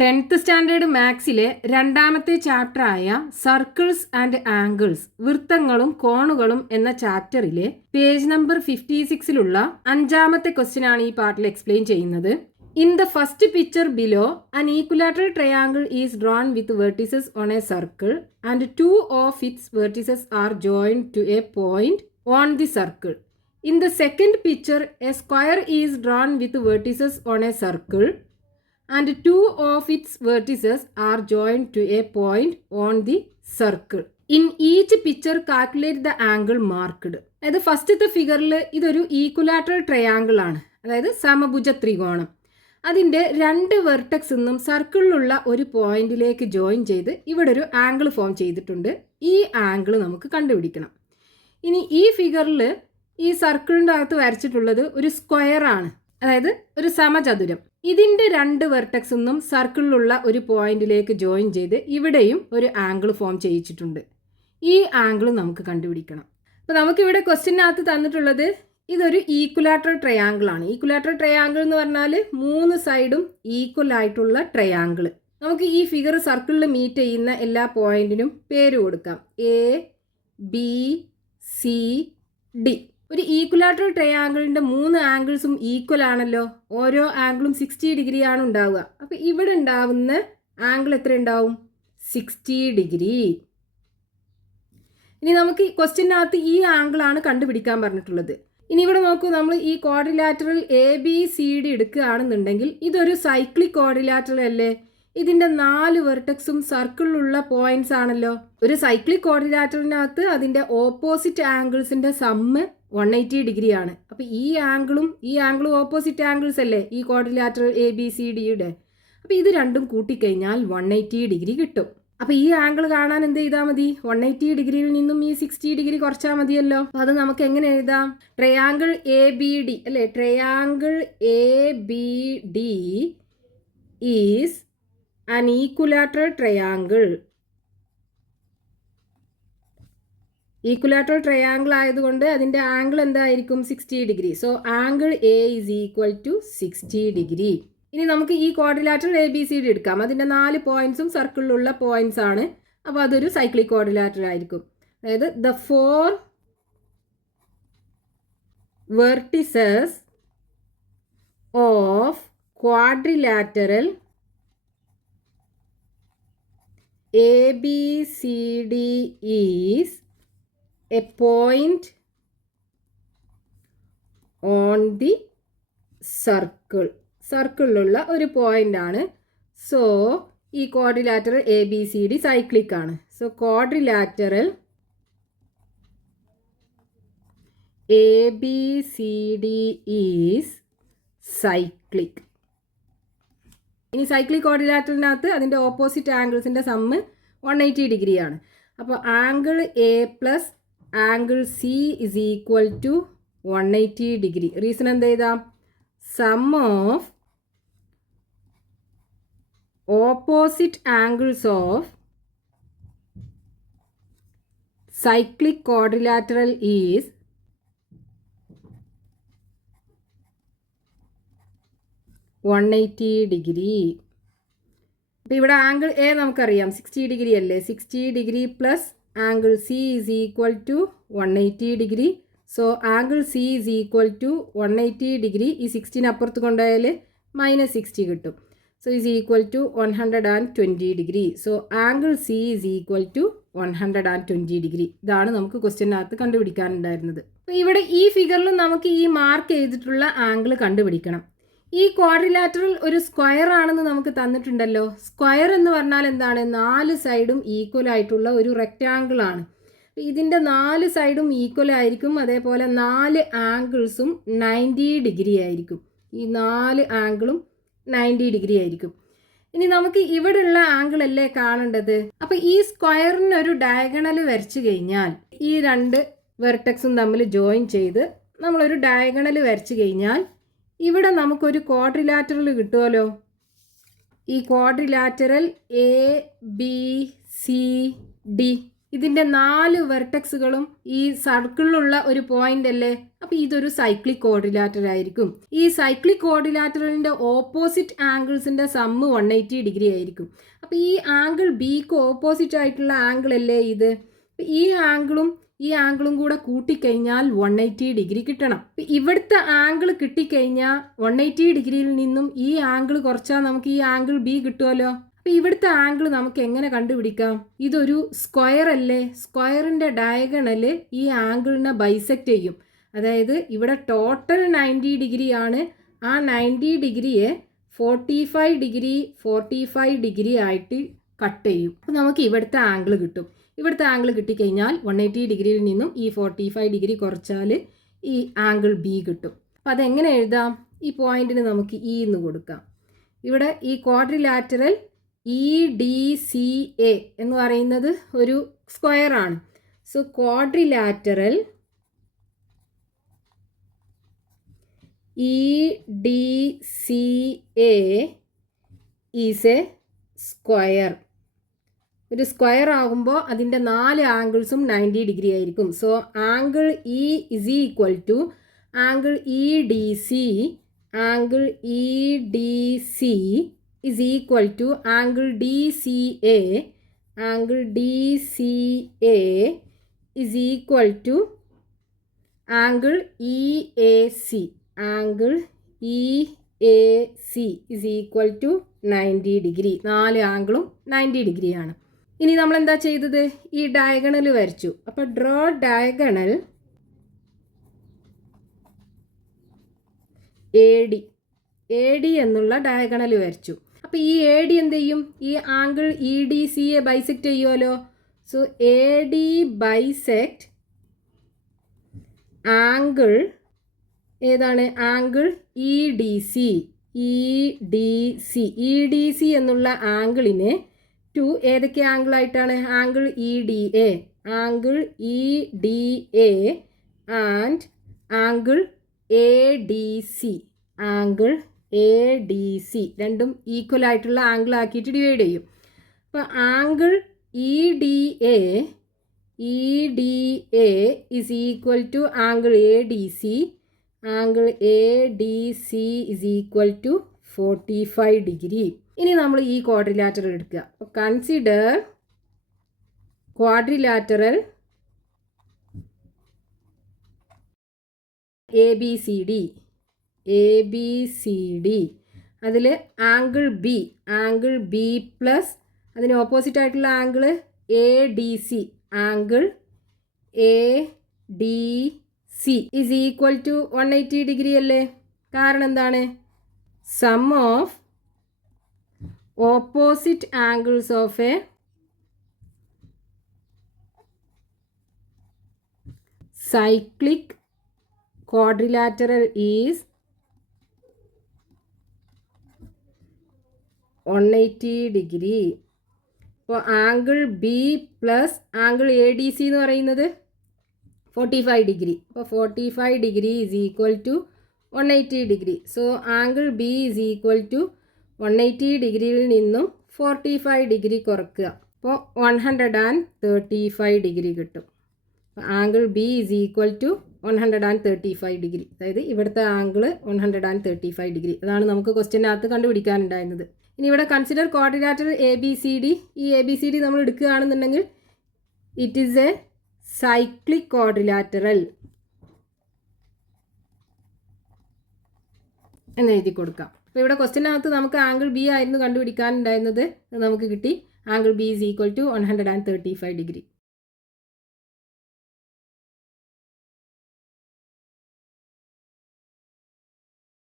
10th standard മാത്സിലെ രണ്ടാമത്തെ ചാപ്റ്ററായ circles and angles വൃത്തങ്ങളും കോണുകളും എന്ന ചാപ്റ്ററിലെ page number 56ലുള്ള അഞ്ചാമത്തെ ക്വസ്റ്റ്യൻ ആണ് ഈ പാർട്ടിൽ എക്സ്പ്ലെയിൻ ചെയ്യുന്നത്. In the first picture below an equilateral triangle is drawn with vertices on a circle and two of its vertices are joined to a point on the circle. In the second picture, a square is drawn with vertices on a circle and two of its vertices are joined to a point on the circle. In each picture, calculate the angle marked. അതായത് ഫസ്റ്റത്തെ ഫിഗറിൽ ഇതൊരു equilateral triangle ആണ്, അതായത് സമഭുജ ത്രികോണം. അതിൻ്റെ രണ്ട് vertex നിന്നും സർക്കിളിലുള്ള ഒരു പോയിന്റിലേക്ക് ജോയിൻ ചെയ്ത് ഇവിടെ ഒരു ആംഗിൾ ഫോം ചെയ്തിട്ടുണ്ട്. ഈ ആംഗിൾ നമുക്ക് കണ്ടുപിടിക്കണം. ഇനി ഈ ഫിഗറിൽ ഈ സർക്കിളിൻ്റെ അകത്ത് വരച്ചിട്ടുള്ളത് ഒരു സ്ക്വയർ ആണ്, അതായത് ഒരു സമചതുരം. ഇതിൻ്റെ രണ്ട് വെർട്ടെക്സ് നിന്നും സർക്കിളിലുള്ള ഒരു പോയിന്റിലേക്ക് ജോയിൻ ചെയ്ത് ഇവിടെയും ഒരു ആംഗിൾ ഫോം ചെയ്യിച്ചിട്ടുണ്ട്. ഈ ആംഗിൾ നമുക്ക് കണ്ടുപിടിക്കണം. അപ്പോൾ നമുക്കിവിടെ ക്വസ്റ്റ്യനകത്ത് തന്നിട്ടുള്ളത് ഇതൊരു ഈക്വലാറ്ററൽ ട്രയാങ്കിൾ ആണ്. ഈക്വലാറ്ററൽ ട്രയാങ്കിൾ എന്ന് പറഞ്ഞാൽ മൂന്ന് സൈഡും ഈക്വൽ ആയിട്ടുള്ള ട്രയാങ്കിൾ. നമുക്ക് ഈ ഫിഗർ സർക്കിളിൽ മീറ്റ് ചെയ്യുന്ന എല്ലാ പോയിന്റിനും പേര് കൊടുക്കാം. A, B, C, D. ഒരു ഈക്വലാറ്ററൽ ട്രയാങ്കിളിൻ്റെ മൂന്ന് ആംഗിൾസും ഈക്വൽ ആണല്ലോ. ഓരോ ആംഗിളും 60 ഡിഗ്രി ആണ് ഉണ്ടാവുക. അപ്പോൾ ഇവിടെ ഉണ്ടാവുന്ന ആംഗിൾ എത്ര ഉണ്ടാവും? 60 ഡിഗ്രി. ഇനി നമുക്ക് ക്വസ്റ്റ്യനകത്ത് ഈ ആംഗിളാണ് കണ്ടുപിടിക്കാൻ പറഞ്ഞിട്ടുള്ളത്. ഇനി ഇവിടെ നോക്കൂ, നമ്മൾ ഈ quadrilateral A B C D എടുക്കുകയാണെന്നുണ്ടെങ്കിൽ ഇതൊരു സൈക്ലിക് ക്വാഡ്രിലാറ്ററൽ അല്ലേ? ഇതിൻ്റെ 4 വെർട്ടെക്സും സർക്കിളിലുള്ള പോയിന്റ്സ് ആണല്ലോ. ഒരു സൈക്ലിക് ക്വാഡ്രിലാറ്ററലിനകത്ത് അതിൻ്റെ ഓപ്പോസിറ്റ് ആംഗിൾസിൻ്റെ സമ്മ് 180 ഡിഗ്രി ആണ്. അപ്പോൾ ഈ ആംഗിളും ഓപ്പോസിറ്റ് ആംഗിൾസ് അല്ലേ ഈ ക്വാഡ്രിലാറ്ററൽ എ ബി സി ഡിയുടെ. അപ്പോൾ ഇത് രണ്ടും കൂട്ടിക്കഴിഞ്ഞാൽ 180 ഡിഗ്രി കിട്ടും. അപ്പോൾ ഈ ആംഗിൾ കാണാൻ എന്ത് ചെയ്താൽ മതി? 180 ഡിഗ്രിയിൽ നിന്നും ഈ 60 ഡിഗ്രി കുറച്ചാൽ മതിയല്ലോ. അപ്പോൾ അത് നമുക്ക് എങ്ങനെ എഴുതാം? ട്രയാങ്കിൾ എ ബി ഡി അല്ലേ? Triangle A B D is an equilateral triangle. Equilateral triangle ആയതുകൊണ്ട് അതിൻ്റെ ആംഗിൾ എന്തായിരിക്കും? 60 degree. So angle A is equal to 60 degree. ഇനി നമുക്ക് ഈ quadrilateral A B C D എടുക്കാം. അതിൻ്റെ 4 പോയിന്റ്സും സർക്കിളിലുള്ള പോയിന്റ്സ് ആണ്. അപ്പോൾ അതൊരു സൈക്ലിക് ക്വാഡ്രിലാറ്ററൽ ആയിരിക്കും. അതായത് the 4 vertices of quadrilateral ABCD is a point on the circle. സർക്കിളിലുള്ള ഒരു പോയിന്റ് ആണ്. സോ ഈ quadrilateral A B C D cyclic ആണ്. So quadrilateral A B C D is cyclic. ഇനി സൈക്ലിക് ക്വാഡ്രിലാറ്ററലിനകത്ത് അതിൻ്റെ ഓപ്പോസിറ്റ് ആംഗിൾസിൻ്റെ സമ്മ് 180 ഡിഗ്രിയാണ്. അപ്പോൾ angle A plus angle C is equal to 180 degree. Reason എന്ത് ചെയ്താൽ sum of opposite angles of cyclic quadrilateral is 180 degree. അപ്പോൾ ഇവിടെ ആംഗിൾ എ നമുക്കറിയാം 60 ഡിഗ്രി അല്ലേ? 60 degree plus angle C is equal to 180 degree. So angle C is equal to 180 degree. ഈ 60 അപ്പുറത്ത് കൊണ്ടുപോയാൽ -60 കിട്ടും. So is equal to 120 degree. So angle C is equal to 120 degree. ഇതാണ് നമുക്ക് ക്വസ്റ്റ്യനകത്ത് കണ്ടുപിടിക്കാനുണ്ടായിരുന്നത്. അപ്പോൾ ഇവിടെ ഈ ഫിഗറിൽ നമുക്ക് ഈ മാർക്ക് ചെയ്തിട്ടുള്ള ആംഗിൾ കണ്ടുപിടിക്കണം. ഈ ക്വാഡ്രിലാറ്ററൽ ഒരു സ്ക്വയർ ആണെന്ന് നമുക്ക് തന്നിട്ടുണ്ടല്ലോ. സ്ക്വയർ എന്ന് പറഞ്ഞാൽ എന്താണ്? 4 സൈഡും ഈക്വൽ ആയിട്ടുള്ള ഒരു റെക്റ്റാങ്കിൾ ആണ്. ഇതിൻ്റെ 4 സൈഡും ഈക്വൽ ആയിരിക്കും. അതേപോലെ 4 ആംഗിൾസും 90 ഡിഗ്രി ആയിരിക്കും. ഈ 4 ആംഗിളും 90 ഡിഗ്രി ആയിരിക്കും. ഇനി നമുക്ക് ഇവിടെയുള്ള ആംഗിൾ അല്ലേ കാണേണ്ടത്. അപ്പോൾ ഈ സ്ക്വയറിനൊരു ഡയഗണൽ വരച്ചു കഴിഞ്ഞാൽ ഈ 2 വെർട്ടെക്സും തമ്മിൽ ജോയിൻ ചെയ്ത് നമ്മളൊരു ഡയഗണൽ വരച്ചു കഴിഞ്ഞാൽ ഇവിടെ നമുക്കൊരു ക്വാഡ്രിലാറ്ററൽ കിട്ടുമല്ലോ. ഈ quadrilateral A B C D ഇതിൻ്റെ 4 വെർട്ടെക്സുകളും ഈ സർക്കിളിലുള്ള ഒരു പോയിന്റ് അല്ലേ? അപ്പോൾ ഇതൊരു സൈക്ലിക് ക്വാഡ്രിലാറ്റർ ആയിരിക്കും. ഈ സൈക്ലിക് ക്വാഡ്രിലാറ്ററിൻ്റെ ഓപ്പോസിറ്റ് ആംഗിൾസിൻ്റെ സമ്മ് 180 ഡിഗ്രി ആയിരിക്കും. അപ്പോൾ ഈ ആംഗിൾ ബിക്ക് ഓപ്പോസിറ്റ് ആയിട്ടുള്ള ആംഗിൾ അല്ലേ ഇത്. ഈ ആംഗിളും കൂടെ കൂട്ടിക്കഴിഞ്ഞാൽ 180 ഡിഗ്രി കിട്ടണം. ഇവിടുത്തെ ആംഗിൾ കിട്ടിക്കഴിഞ്ഞാൽ 180 ഡിഗ്രിയിൽ നിന്നും ഈ ആംഗിൾ കുറച്ചാൽ നമുക്ക് ഈ ആംഗിൾ ബി കിട്ടുമല്ലോ. അപ്പോൾ ഇവിടുത്തെ ആംഗിൾ നമുക്ക് എങ്ങനെ കണ്ടുപിടിക്കാം? ഇതൊരു സ്ക്വയർ അല്ലേ. സ്ക്വയറിൻ്റെ ഡയഗണൽ ഈ ആംഗിളിനെ ബൈസെക്റ്റ് ചെയ്യും. അതായത് ഇവിടെ ടോട്ടൽ 90 ഡിഗ്രിയാണ്. ആ 90 ഡിഗ്രിയെ 45 ഡിഗ്രി ആയിട്ട് കട്ട് ചെയ്യും. അപ്പോൾ നമുക്ക് ഇവിടുത്തെ ആംഗിൾ കിട്ടും. ഇവിടുത്തെ ആംഗിൾ കിട്ടിക്കഴിഞ്ഞാൽ 180 ഡിഗ്രിയിൽ നിന്നും ഈ 45 ഡിഗ്രി കുറച്ചാൽ ഈ ആംഗിൾ ബി കിട്ടും. അപ്പോൾ അതെങ്ങനെ എഴുതാം? ഈ പോയിന്റിന് നമുക്ക് ഇ എന്ന് കൊടുക്കാം. ഇവിടെ ഈ ക്വാഡ്രിലാറ്ററൽ EDCA എന്ന് പറയുന്നത് ഒരു സ്ക്വയർ ആണ്. So quadrilateral EDCA is a square. ഒരു സ്ക്വയർ ആകുമ്പോൾ അതിൻ്റെ 4 ആംഗിൾസും 90 ഡിഗ്രി ആയിരിക്കും. So angle E is equal to angle EDC is equal to angle DCA is equal to angle EAC is equal to 90 degree. 4 ആംഗിളും 90 ഡിഗ്രിയാണ്. ഇനി നമ്മൾ എന്താ ചെയ്തത്? ഈ ഡയഗണൽ വരച്ചു. അപ്പോൾ ഡ്രോ ഡയഗണൽ AD എന്നുള്ള ഡയഗണൽ വരച്ചു. അപ്പോൾ ഈ AD എന്ത് ചെയ്യും? ഈ ആംഗിൾ EDCയെ ബൈസെക്റ്റ് ചെയ്യുമല്ലോ. സോ AD ബൈസെക്റ്റ് ആംഗിൾ ഏതാണ്? ആംഗിൾ EDC എന്നുള്ള ആംഗിളിനെ ടു ഏതൊക്കെ ആംഗിളായിട്ടാണ്? Angle EDA and angle ADC രണ്ടും ഈക്വൽ ആയിട്ടുള്ള ആംഗിൾ ആക്കിയിട്ട് ഡിവൈഡ് ചെയ്യും. അപ്പോൾ angle EDA is equal to angle ADC is equal to 45 degree. ഇനി നമ്മൾ ഈ ക്വാഡ്രിലാറ്റർ എടുക്കുക. Consider quadrilateral ABCD. അതിൽ ആംഗിൾ ബി പ്ലസ് അതിന് ഓപ്പോസിറ്റ് ആയിട്ടുള്ള angle ADC is equal to 180 degree അല്ലേ? കാരണം എന്താണ്? Sum of opposite angles of a cyclic quadrilateral is 180 degree. അപ്പോൾ angle B plus angle ADC എന്ന് പറയുന്നത് 45 ഡിഗ്രി. അപ്പോൾ 45 degree is equal to 180 degree. So angle B is equal to 180 ഡിഗ്രിയിൽ നിന്നും 45 degree കുറക്കുക. അപ്പോൾ 135 ഡിഗ്രി കിട്ടും. Angle B is equal to 135 degree. അതായത് ഇവിടുത്തെ ആംഗിൾ 135 ഡിഗ്രി. അതാണ് നമുക്ക് ക്വസ്റ്റ്യനകത്ത് കണ്ടുപിടിക്കാനുണ്ടായിരുന്നത്. ഇനി ഇവിടെ കൺസിഡർ ക്വാഡ്രിലാറ്ററൽ ABCD. ഈ ABCD നമ്മൾ എടുക്കുകയാണെന്നുണ്ടെങ്കിൽ it is a cyclic quadrilateral എന്ന് എഴുതി കൊടുക്കാം. അപ്പോൾ ഇവിടെ ക്വസ്റ്റ്യനകത്ത് നമുക്ക് ആംഗിൾ ബി ആയിരുന്നു കണ്ടുപിടിക്കാനുണ്ടായിരുന്നത്. നമുക്ക് കിട്ടി angle B is equal to 135 degree.